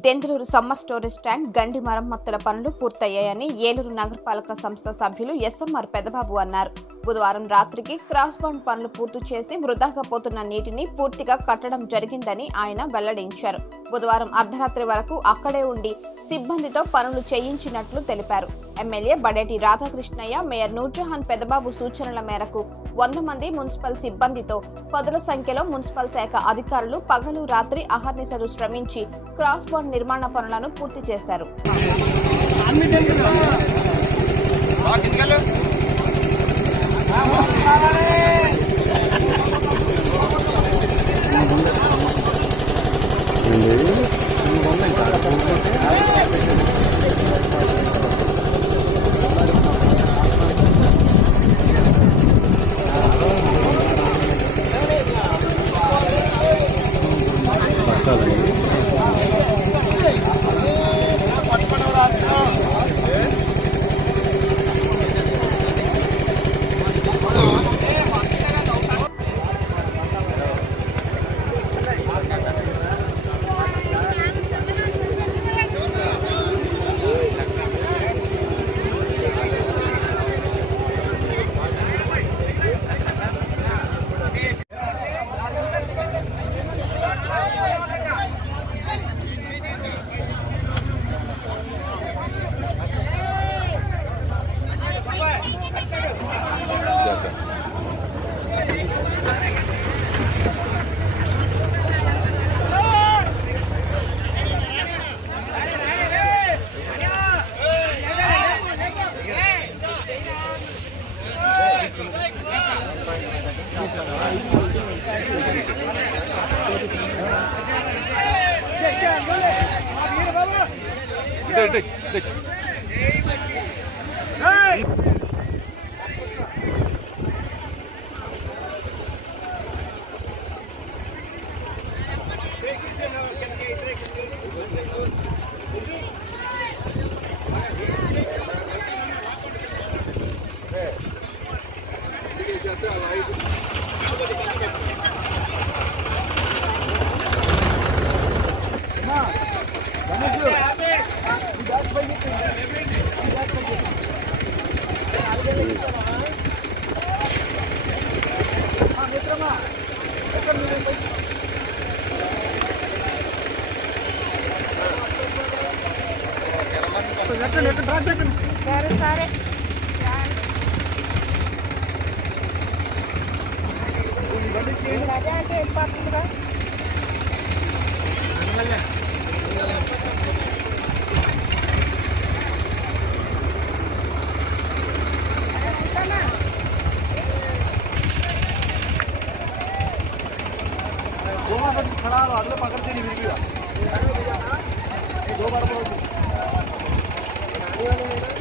Denduluru summer storage tank గండి మరమ్మతుల పనులు పూర్తయ్యాయని ఏలూరు నగరపాలక సంస్థ సభ్యులు ఎస్ఎంఆర్ పెదబాబు అన్నారు. బుధవారం రాత్రికి క్రాస్ బౌండ్ పనులు పూర్తి చేసి వృధాగా పోతున్న నీటిని పూర్తిగా కట్టడం జరిగిందని ఆయన వెల్లడించారు. బుధవారం అర్ధరాత్రి వరకు అక్కడే ఉండి సిబ్బందితో పనులు చేయించినట్లు తెలిపారు. ఎమ్మెల్యే బడేటి రాధాకృష్ణయ్య మేయర్ నూర్జహాన్ పెదబాబు సూచనల మేరకు వంద మంది మున్సిపల్ సిబ్బందితో పదుల సంఖ్యలో మున్సిపల్ శాఖ అధికారులు పగలు రాత్రి అహర్నిశలు శ్రమించి క్రాస్ బాండ్ నిర్మాణ పనులను పూర్తి చేశారు. Dik dik dik. సరే సరే అదే అంటే వెళ్ళిపోతుందిగా గారు అంటే కూడా ఏం చేశారు అవి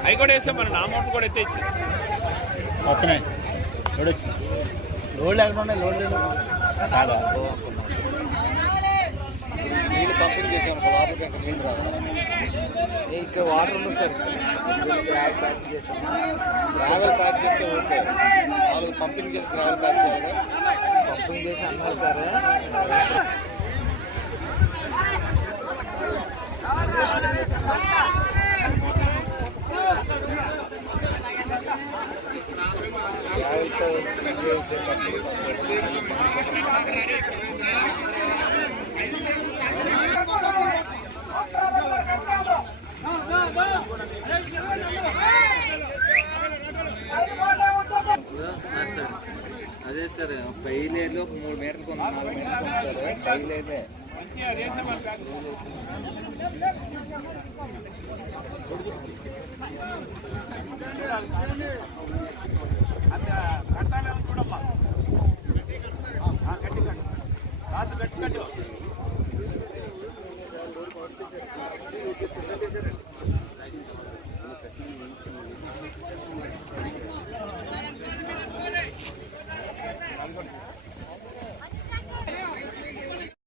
అవి కూడా వేసాం మన నా అమౌంట్ కూడా అయితే ఇచ్చి వస్తున్నాయి లోడ్ వచ్చింది లోడ్ లేకుండా లోడ్ కాదా నీళ్ళు పంపిణీ చేసాను లోపలికి అక్కడ నీళ్ళు రాదు ఇంకా వాటర్ ఉంది సార్ గ్రావెల్ ప్యాక్ చేస్తాను గ్రావెల్ ప్యాక్ చేస్తే ఓకే. వాళ్ళు పంపిణీ చేసి గ్రావెల్ ప్యాక్ చేయాలి పంపిణీ చేసి అన్నారు సార్ అదే సార్ పైలేరులో ఒక మూడు మీటర్లు కొన్న నాలుగు మీటర్లు కొన్నాం సార్ పైలేదే కొనుక్తారు పైలేరే చూడమ్మా